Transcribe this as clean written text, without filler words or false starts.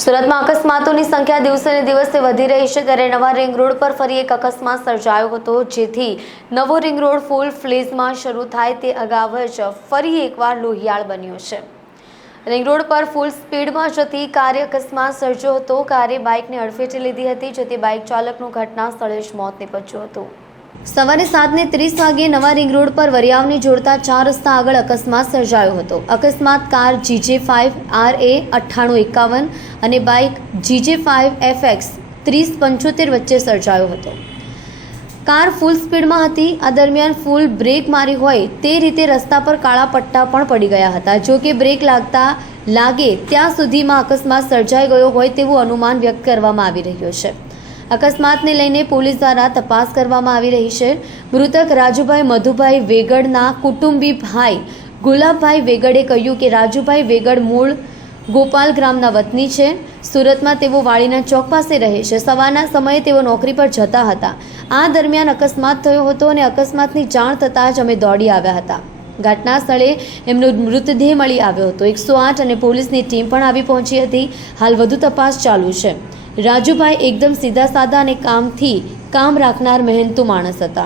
સુરતમાં અકસ્માતોની સંખ્યા દિવસે ને દિવસે વધી રહી છે, ત્યારે નવા રિંગ રોડ પર ફરી એક અકસ્માત સર્જાયો હતો, જેથી નવો રિંગ રોડ ફૂલ ફ્લેઝમાં શરૂ થાય તે અગાઉ જ ફરી એકવાર લોહિયાળ બન્યો છે। રિંગ રોડ પર ફૂલ સ્પીડમાં જતી કારે અકસ્માત સર્જ્યો હતો। કારે બાઇકને અડફેટે લીધી હતી, જેથી બાઇક ચાલકનું ઘટના સ્થળે જ મોત નીપજ્યું હતું। સવારે 7:30 વાગ્યે નવા રિંગ રોડ પર વરિયાવને જોડતા 4 રસ્તા આગળ અકસ્માત સર્જાયો હતો। અકસ્માત કાર GJ5 RA 9851 અને બાઇક GJ5 FX 3075 વચ્ચે સર્જાયો હતો। કાર ફૂલ સ્પીડમાં હતી। આ દરમિયાન ફૂલ બ્રેક મારી હોય તે રીતે રસ્તા પર કાળા પટ્ટા પણ પડી ગયા હતા। જો કે બ્રેક લાગે ત્યાં સુધીમાં અકસ્માત સર્જાઈ ગયો હોય તેવું અનુમાન વ્યક્ત કરવામાં આવી રહ્યું છે। અકસ્માતને લઈને પોલીસ દ્વારા તપાસ કરવામાં આવી રહી છે। મૃતક રાજુભાઈ મધુભાઈ વેગડના કુટુંબી ભાઈ ગુલાબભાઈ વેગડે કહ્યું કે રાજુભાઈ વેગડ મૂળ ગોપાલ ગ્રામના વતની છે। સુરતમાં તેઓ વાળીના ચોક પાસે રહે છે। સવારના સમયે તેઓ નોકરી પર જતા હતા। આ દરમિયાન અકસ્માત થયો હતો અને અકસ્માતની જાણ થતાં જ અમે દોડી આવ્યા હતા। ઘટના સ્થળે એમનો મૃતદેહ મળી આવ્યો હતો। 108 અને પોલીસની ટીમ પણ આવી પહોંચી હતી। હાલ વધુ તપાસ ચાલુ છે। રાજુભાઈ એકદમ સીધા સાદા અને કામ રાખનાર મહેનતુ માણસ હતા।